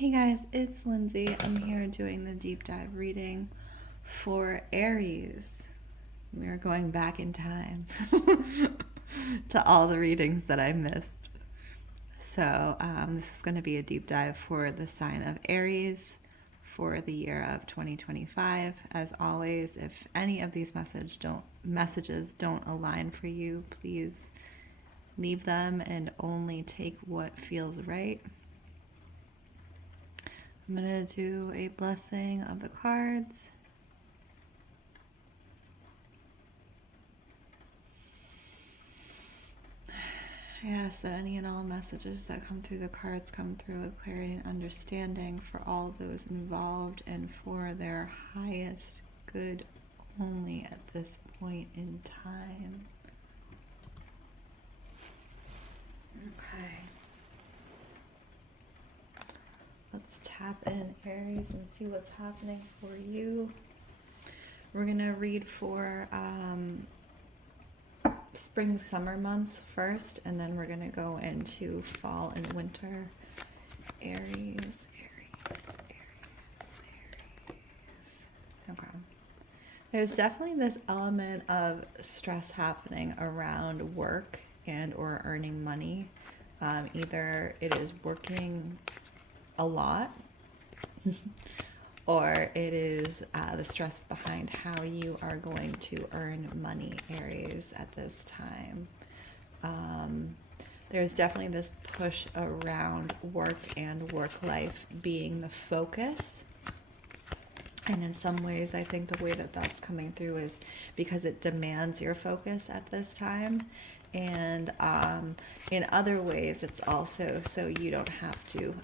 Hey guys, it's Lindsay. I'm here doing the deep dive reading for Aries. We are going back in time to all the readings that I missed. So, this is going to be a deep dive for the sign of Aries for the year of 2025. As always, if any of these messages don't align for you, please leave them and only take what feels right. I'm going to do a blessing of the cards. I ask that any and all messages that come through the cards come through with clarity and understanding for all those involved and for their highest good only at this point in time. Okay. Let's tap in Aries and see what's happening for you. We're going to read for spring, summer months first, and then we're going to go into fall and winter. Aries. Okay. There's definitely this element of stress happening around work and or earning money. Either it is working a lot or it is the stress behind how you are going to earn money, Aries, at this time. There's definitely this push around work and work life being the focus. And in some ways, I think the way that that's coming through is because it demands your focus at this time. And in other ways, it's also so you don't have to,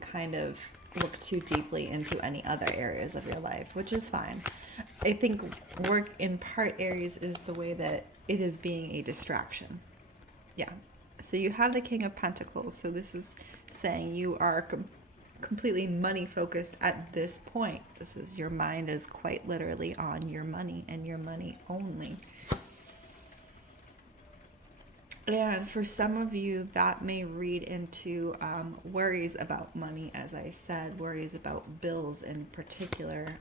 kind of look too deeply into any other areas of your life, which is fine. I think work in part, Aries, is the way that it is being a distraction. Yeah. So you have the King of Pentacles. So this is saying you are completely money focused at this point. This is your mind is quite literally on your money and your money only. And for some of you, that may read into worries about money, as I said, worries about bills in particular.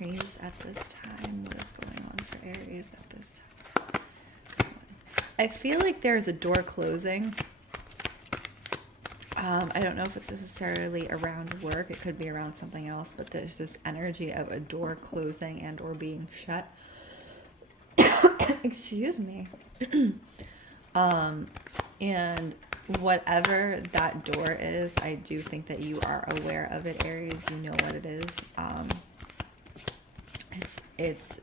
Aries at this time, what is going on for Aries at this time? I feel like there's a door closing. I don't know if it's necessarily around work. It could be around something else, but there's this energy of a door closing and or being shut. Excuse me. And whatever that door is, I do think that you are aware of it, Aries. You know what it is. It's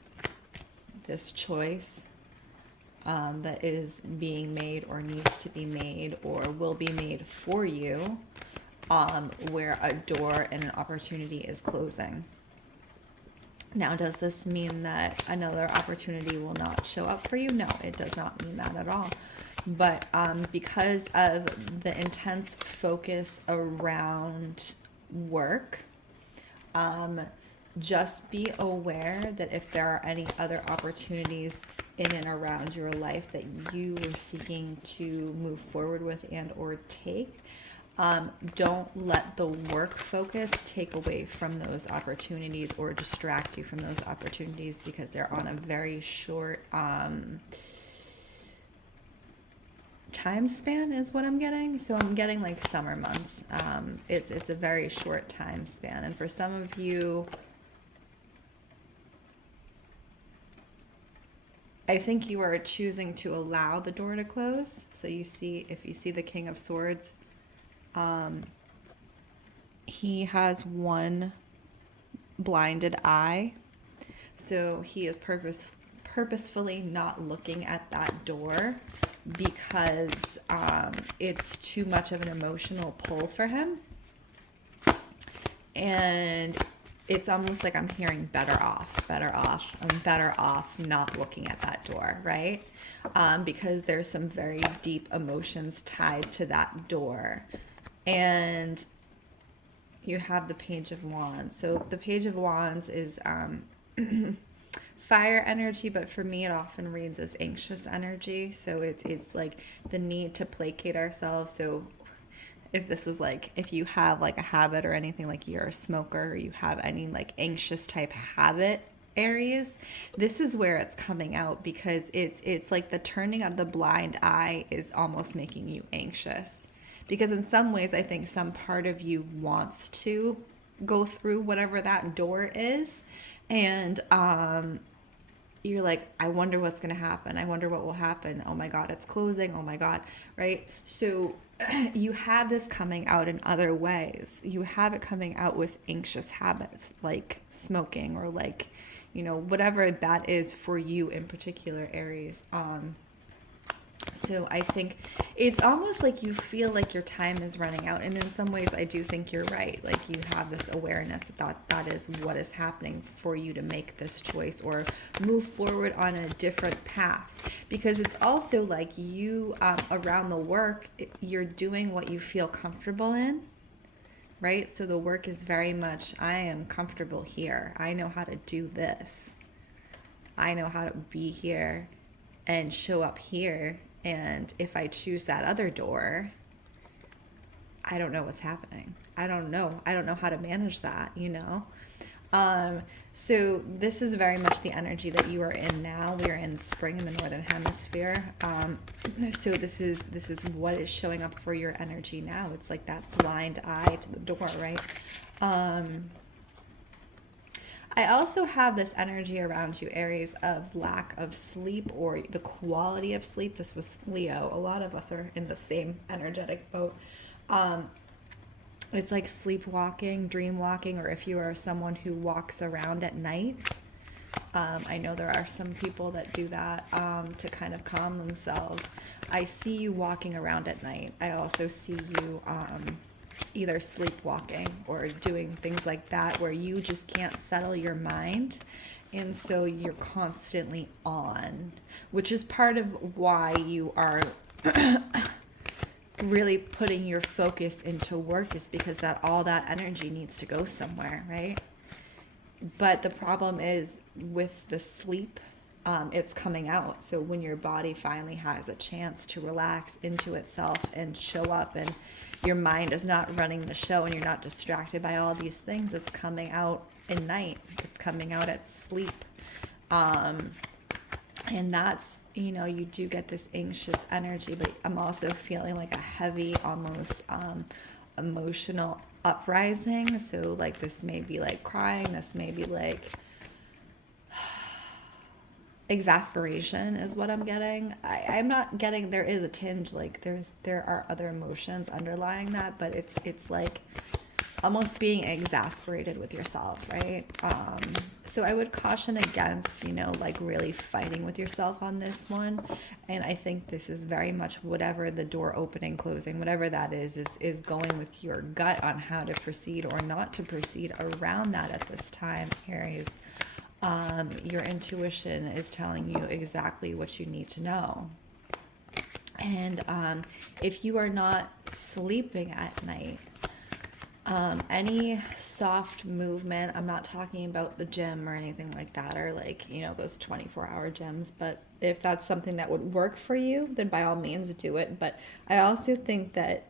this choice that is being made or needs to be made or will be made for you, where a door and an opportunity is closing. Now, does this mean that another opportunity will not show up for you? No, it does not mean that at all. But because of the intense focus around work, just be aware that if there are any other opportunities in and around your life that you were seeking to move forward with and or take, don't let the work focus take away from those opportunities or distract you from those opportunities, because they're on a very short time span is what I'm getting. So I'm getting like summer months. It's a very short time span. And for some of you, I think you are choosing to allow the door to close. So if you see the King of Swords, he has one blinded eye. So he is purposefully not looking at that door because it's too much of an emotional pull for him. And it's almost like I'm hearing better off. I'm better off not looking at that door, right? Because there's some very deep emotions tied to that door. And you have the Page of Wands. So the Page of Wands is fire energy, but for me it often reads as anxious energy. So it's like the need to placate ourselves. So if this was like, if you have like a habit or anything, like you're a smoker or you have any like anxious type habit, Aries, this is where it's coming out, because it's like the turning of the blind eye is almost making you anxious, because in some ways I think some part of you wants to go through whatever that door is, and you're like, I wonder what's going to happen. I wonder what will happen. Oh my God, it's closing. Oh my God. Right. So you have this coming out in other ways. You have it coming out with anxious habits like smoking, or like, whatever that is for you in particular, Aries. So I think it's almost like you feel like your time is running out. And in some ways, I do think you're right. Like you have this awareness that is what is happening for you to make this choice or move forward on a different path. Because it's also like you, around the work, you're doing what you feel comfortable in, right? So the work is very much, I am comfortable here. I know how to do this. I know how to be here and show up here. And if I choose that other door, I don't know what's happening. I don't know how to manage that, So this is very much the energy that you are in now. We are in spring in the Northern Hemisphere. So this is what is showing up for your energy now. It's like that blind eye to the door, right? I also have this energy around you, Aries, of lack of sleep or the quality of sleep. This was Leo. A lot of us are in the same energetic boat. It's like sleepwalking, dream walking, or if you are someone who walks around at night. I know there are some people that do that to kind of calm themselves. I see you walking around at night. I also see you either sleepwalking or doing things like that where you just can't settle your mind, and so you're constantly on, which is part of why you are really putting your focus into work, is because all that energy needs to go somewhere, right? But the problem is with the sleep, it's coming out. So when your body finally has a chance to relax into itself and show up, and your mind is not running the show and you're not distracted by all these things, it's coming out at night. It's coming out at sleep. And that's, you do get this anxious energy, but I'm also feeling like a heavy, almost emotional uprising. So like this may be like crying, this may be like exasperation is what I'm getting. I'm not getting, there is a tinge, like there are other emotions underlying that, but it's like almost being exasperated with yourself, right? So I would caution against, like really fighting with yourself on this one. And I think this is very much whatever the door opening, closing, whatever that is going with your gut on how to proceed or not to proceed around that at this time, Aries. Your intuition is telling you exactly what you need to know. And if you are not sleeping at night, any soft movement, I'm not talking about the gym or anything like that, or like, those 24-hour gyms, but if that's something that would work for you, then by all means do it. But I also think that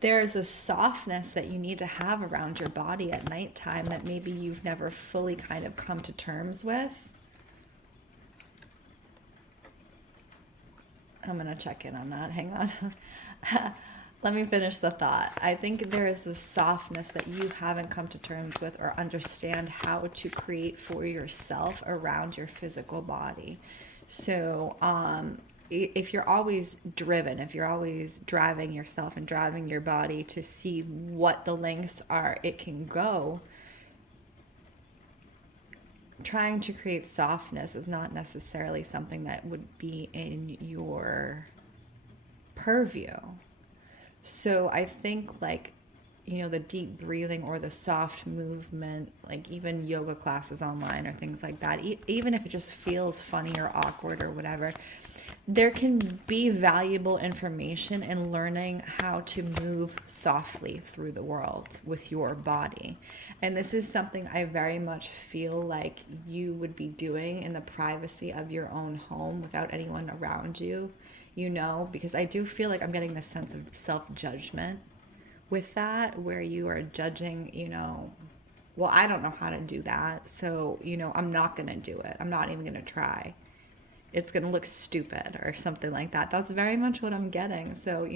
there's a softness that you need to have around your body at nighttime that maybe you've never fully kind of come to terms with. I'm going to check in on that. Hang on. Let me finish the thought. I think there is this softness that you haven't come to terms with or understand how to create for yourself around your physical body. So, if you're always driven, if you're always driving yourself and driving your body to see what the lengths are it can go, trying to create softness is not necessarily something that would be in your purview. So I think like, the deep breathing or the soft movement, like even yoga classes online or things like that, even if it just feels funny or awkward or whatever, there can be valuable information in learning how to move softly through the world with your body. And this is something I very much feel like you would be doing in the privacy of your own home without anyone around you, because I do feel like I'm getting this sense of self-judgment with that, where you are judging, well, I don't know how to do that, so, I'm not going to do it. I'm not even going to try. It's going to look stupid or something like that. That's very much what I'm getting. So,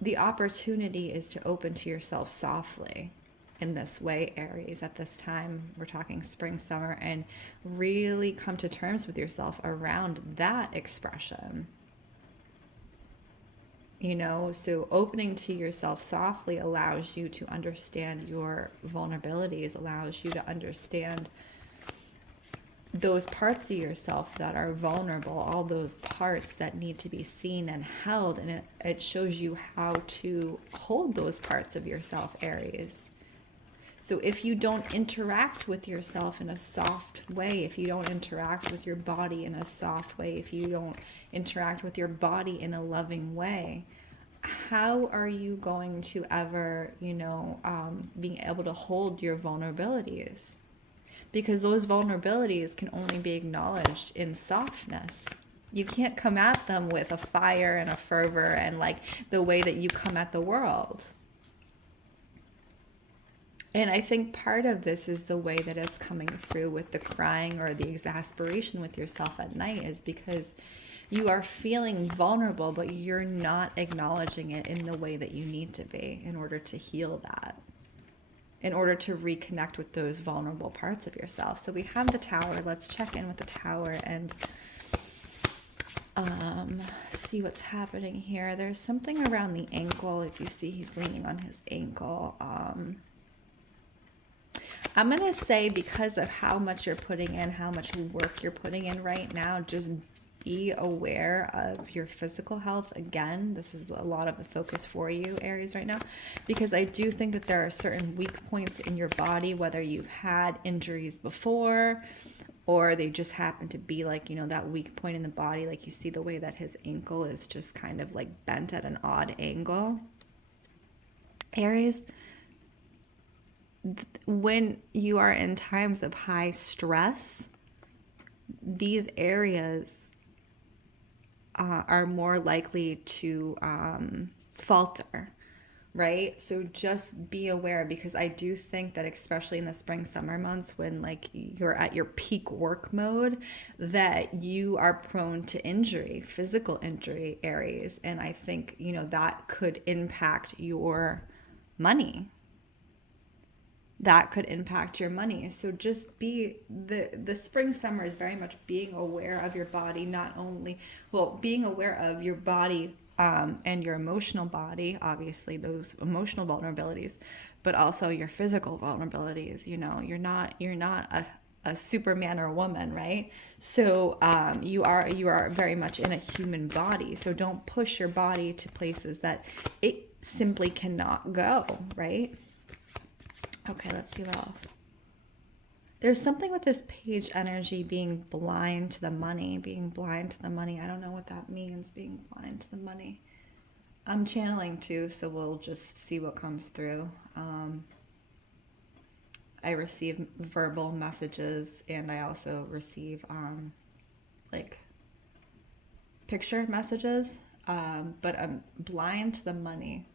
the opportunity is to open to yourself softly in this way, Aries, at this time. We're talking spring, summer, and really come to terms with yourself around that expression. So opening to yourself softly allows you to understand your vulnerabilities, allows you to understand those parts of yourself that are vulnerable, all those parts that need to be seen and held. And it shows you how to hold those parts of yourself, Aries. So if you don't interact with yourself in a soft way, if you don't interact with your body in a soft way, if you don't interact with your body in a loving way, how are you going to ever, being able to hold your vulnerabilities? Because those vulnerabilities can only be acknowledged in softness. You can't come at them with a fire and a fervor and like the way that you come at the world. And I think part of this is the way that it's coming through with the crying or the exasperation with yourself at night, is because you are feeling vulnerable, but you're not acknowledging it in the way that you need to be in order to heal that, in order to reconnect with those vulnerable parts of yourself. So we have the Tower. Let's check in with the Tower and see what's happening here. There's something around the ankle. If you see, he's leaning on his ankle. I'm going to say, because of how much you're putting in, how much work you're putting in right now, just be aware of your physical health. Again, this is a lot of the focus for you, Aries, right now, because I do think that there are certain weak points in your body, whether you've had injuries before or they just happen to be like, that weak point in the body. Like you see the way that his ankle is just kind of like bent at an odd angle. Aries, when you are in times of high stress, these areas are more likely to falter, right? So just be aware, because I do think that especially in the spring, summer months, when like you're at your peak work mode, that you are prone to injury, physical injury, Aries. And I think, that could impact your money. That could impact your money. So just be, the spring, summer is very much being aware of your body, not only, being aware of your body and your emotional body, obviously those emotional vulnerabilities, but also your physical vulnerabilities. You're not a Superman or a woman, right? So you are very much in a human body. So don't push your body to places that it simply cannot go, right? Okay, let's see what else. There's something with this page energy, being blind to the money, I don't know what that means, being blind to the money. I'm channeling too, so we'll just see what comes through. I receive verbal messages, and I also receive like picture messages, but I'm blind to the money.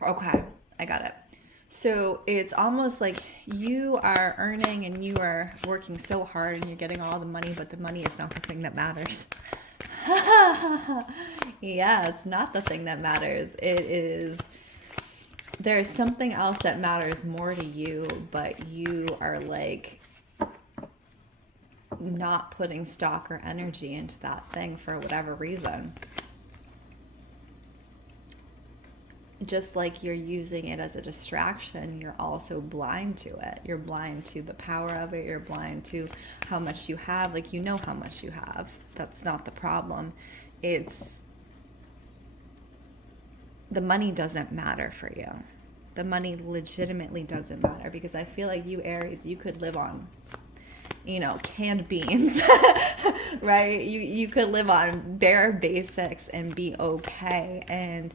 Okay, I got it. So it's almost like you are earning and you are working so hard and you're getting all the money, but the money is not the thing that matters. Yeah, it's not the thing that matters. There's something else that matters more to you, but you are like not putting stock or energy into that thing for whatever reason. Just like you're using it as a distraction, you're also blind to it. You're blind to the power of it. You're blind to how much you have. Like, how much you have. That's not the problem. It's the money doesn't matter for you. The money legitimately doesn't matter, because I feel like you, Aries, you could live on canned beans, right? You could live on bare basics and be okay. And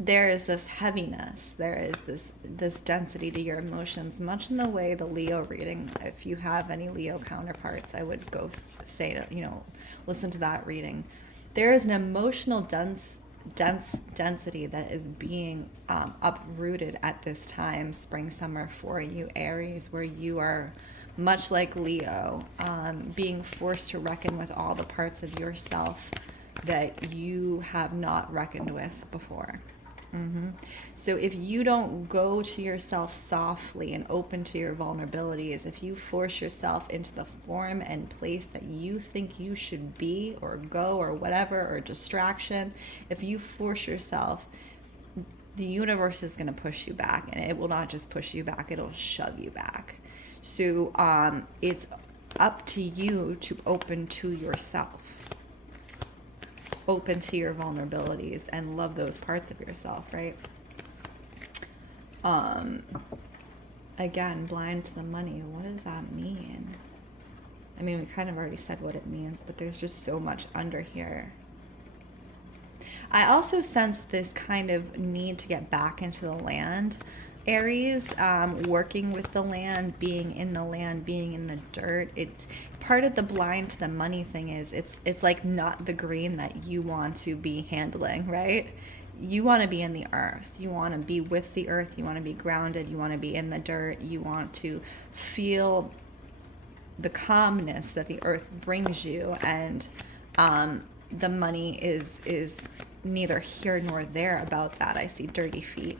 there is this heaviness, there is this density to your emotions, much in the way the Leo reading, if you have any Leo counterparts, I would go say to, listen to that reading. There is an emotional density that is being uprooted at this time, spring, summer, for you, Aries, where you are, much like Leo, being forced to reckon with all the parts of yourself that you have not reckoned with before. So if you don't go to yourself softly and open to your vulnerabilities, if you force yourself into the form and place that you think you should be or go or whatever, or distraction, if you force yourself, the universe is going to push you back, and it will not just push you back, it'll shove you back. So it's up to you to open to yourself. Open to your vulnerabilities and love those parts of yourself, right? Again, blind to the money. What does that mean? I mean, we kind of already said what it means, but there's just so much under here. I also sense this kind of need to get back into the land, Aries, working with the land, being in the dirt. It's part of the blind to the money thing is it's like not the green that you want to be handling, right? You want to be in the earth. You want to be with the earth. You want to be grounded. You want to be in the dirt. You want to feel the calmness that the earth brings you. And the money is neither here nor there about that. I see dirty feet.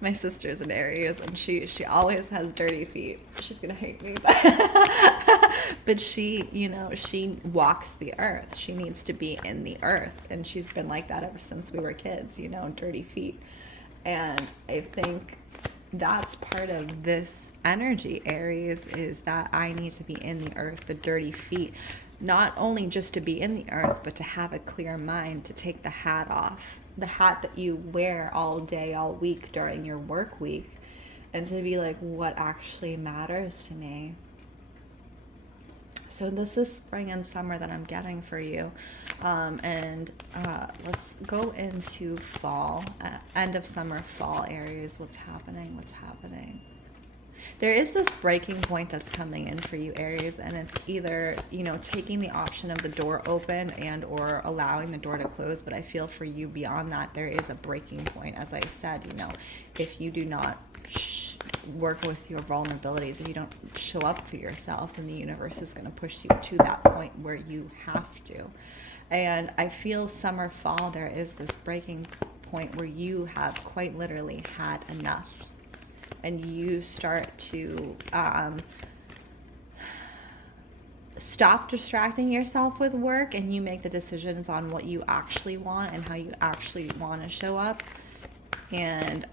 My sister's an Aries, and she always has dirty feet. She's gonna hate me, but she walks the earth. She needs to be in the earth, and she's been like that ever since we were kids. Dirty feet, and I think that's part of this energy, Aries, is that I need to be in the earth, the dirty feet. Not only just to be in the earth, but to have a clear mind, to take the hat off, the hat that you wear all day, all week during your work week, and to be like, what actually matters to me? So this is spring and summer that I'm getting for you. Let's go into fall, end of summer, fall, Aries. What's happening? There is this breaking point that's coming in for you, Aries, and it's either, taking the option of the door open and or allowing the door to close. But I feel for you beyond that, there is a breaking point. As I said, if you do not work with your vulnerabilities, if you don't show up for yourself, then the universe is going to push you to that point where you have to. And I feel summer, fall, there is this breaking point where you have quite literally had enough. And you start to stop distracting yourself with work, and you make the decisions on what you actually want and how you actually want to show up. And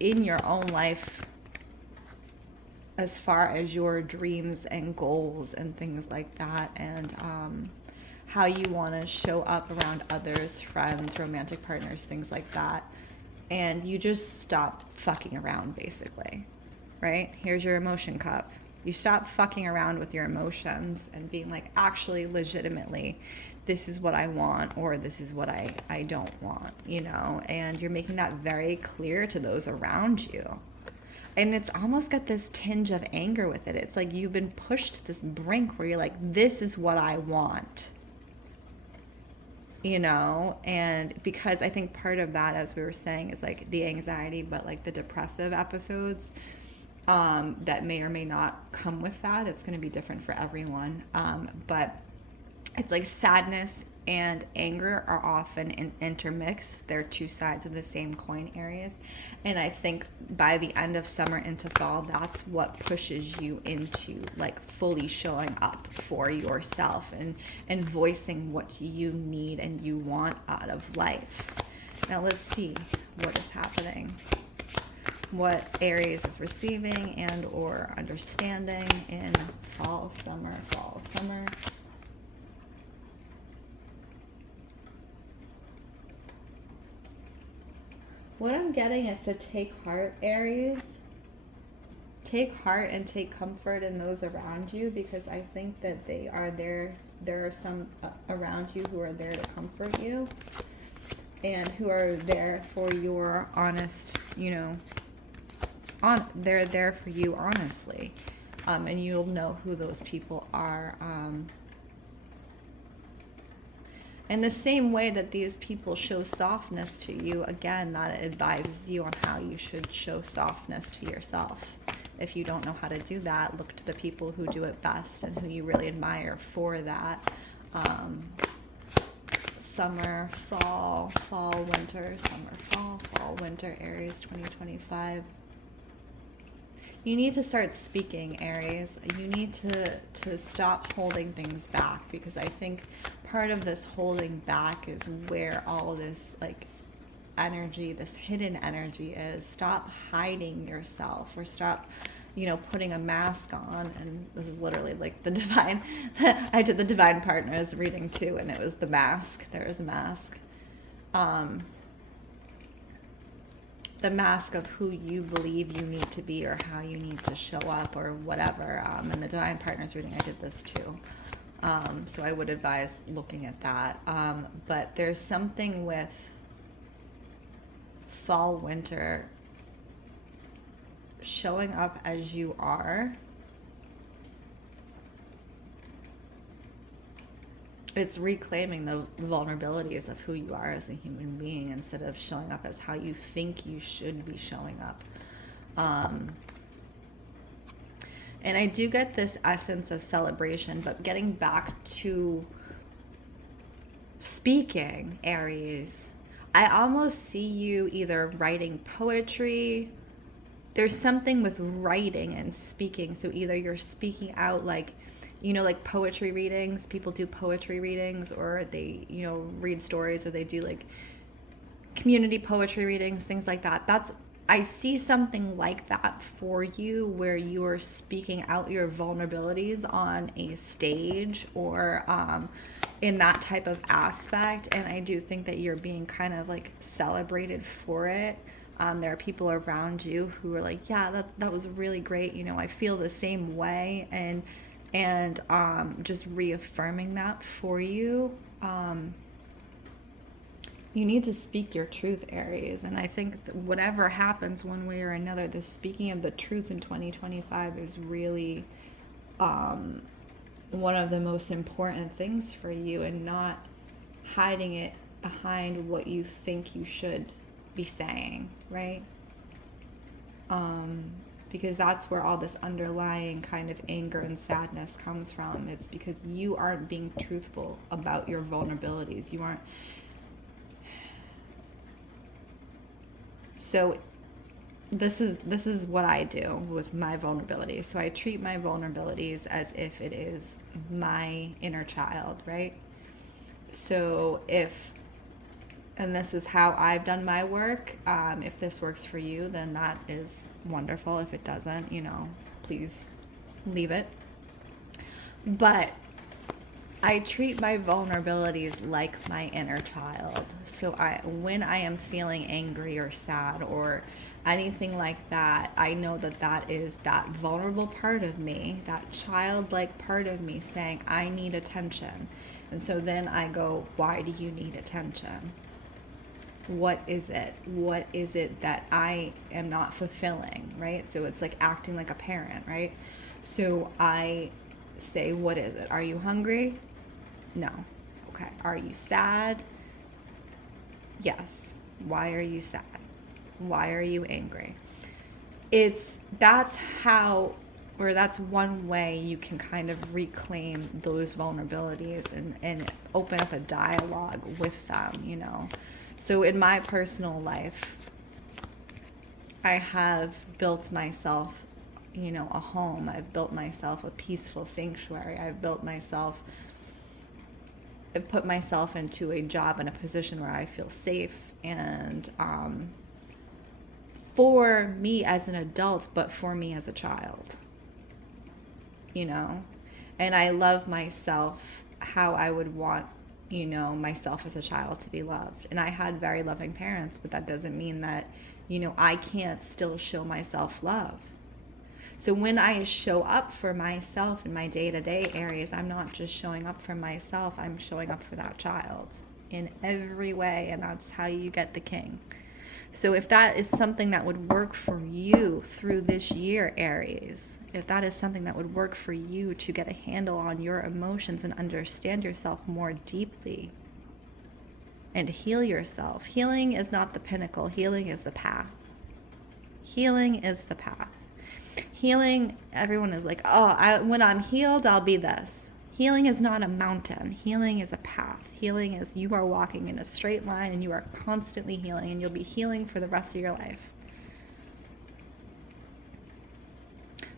in your own life, as far as your dreams and goals and things like that, and how you want to show up around others, friends, romantic partners, things like that. And you just stop fucking around, basically, right? Here's your emotion cup. You stop fucking around with your emotions and being like, actually, legitimately, this is what I want, or this is what I don't want, and you're making that very clear to those around you. And it's almost got this tinge of anger with it. It's like you've been pushed to this brink where you're like, this is what I want. And because I think part of that, as we were saying, is like the anxiety, but like the depressive episodes that may or may not come with that. It's going to be different for everyone. But it's like sadness and anger are often intermixed. They're two sides of the same coin, Aries. And I think by the end of summer into fall, that's what pushes you into like fully showing up for yourself and voicing what you need and you want out of life. Now let's see what is happening. What Aries is receiving and or understanding in fall, summer. What I'm getting is to take heart, Aries. Take heart and take comfort in those around you, because I think that they are there. There are some around you who are there to comfort you and who are there for your honest, they're there for you honestly. And you'll know who those people are. In the same way that these people show softness to you, again, that advises you on how you should show softness to yourself. If you don't know how to do that, look to the people who do it best and who you really admire for that. Summer, fall, winter, summer, fall, winter, Aries 2025. You need to start speaking, Aries. You need to stop holding things back, because I think part of this holding back is where all this energy, this hidden energy is. Stop hiding yourself, or stop, putting a mask on. And this is literally like the divine, I did the divine partners reading too, and it was the mask. There was a mask. The mask of who you believe you need to be, or how you need to show up, or whatever. In the divine partners reading, I did this too. So I would advise looking at that. But there's something with fall, winter, showing up as you are. It's reclaiming the vulnerabilities of who you are as a human being, instead of showing up as how you think you should be showing up. And I do get this essence of celebration, but getting back to speaking, Aries, I almost see you either writing poetry. There's something with writing and speaking. So either you're speaking out like poetry readings. People do poetry readings, or they, read stories, or they do like community poetry readings, things like that. I see something like that for you, where you're speaking out your vulnerabilities on a stage, or in that type of aspect. And I do think that you're being kind of like celebrated for it. There are people around you who are like, yeah, that was really great. I feel the same way. And just reaffirming that for you. You need to speak your truth, Aries. And I think that whatever happens one way or another, the speaking of the truth in 2025 is really one of the most important things for you, and not hiding it behind what you think you should be saying, right? Because that's where all this underlying kind of anger and sadness comes from. It's because you aren't being truthful about your vulnerabilities. You aren't. So this is what I do with my vulnerabilities. So I treat my vulnerabilities as if it is my inner child, right? So and this is how I've done my work. If this works for you, then that is wonderful. If it doesn't, please leave it. But I treat my vulnerabilities like my inner child. So when I am feeling angry or sad or anything like that, I know that is that vulnerable part of me, that childlike part of me saying, I need attention. And so then I go, why do you need attention? What is it? What is it that I am not fulfilling, right? So it's like acting like a parent, right? So I say, what is it? Are you hungry? No. Okay. Are you sad? Yes. Why are you sad? Why are you angry? That's one way you can kind of reclaim those vulnerabilities and open up a dialogue with them, So in my personal life, I have built myself, a home. I've built myself a peaceful sanctuary. I've put myself into a job and a position where I feel safe, and for me as an adult, but for me as a child, and I love myself how I would want myself as a child to be loved. And I had very loving parents, but that doesn't mean that, I can't still show myself love. So when I show up for myself in my day-to-day areas, I'm not just showing up for myself, I'm showing up for that child in every way, and that's how you get the king. So if that is something that would work for you through this year, Aries, if that is something that would work for you to get a handle on your emotions and understand yourself more deeply and heal yourself. Healing is not the pinnacle. Healing is the path. Healing is the path. Healing, everyone is like, when I'm healed, I'll be this. Healing is not a mountain. Healing is a path. Healing is you are walking in a straight line and you are constantly healing, and you'll be healing for the rest of your life.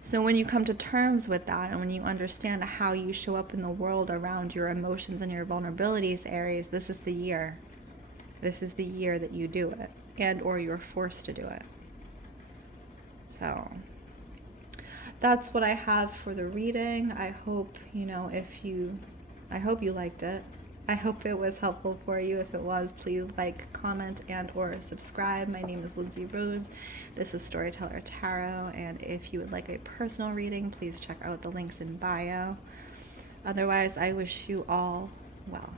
So when you come to terms with that, and when you understand how you show up in the world around your emotions and your vulnerabilities, Aries, this is the year. This is the year that you do it, and or you're forced to do it. So that's what I have for the reading. I hope, I hope you liked it. I hope it was helpful for you. If it was, please like, comment, and or subscribe. My name is Lindsey Rose. This is Storyteller Tarot, and if you would like a personal reading, please check out the links in bio. Otherwise, I wish you all well.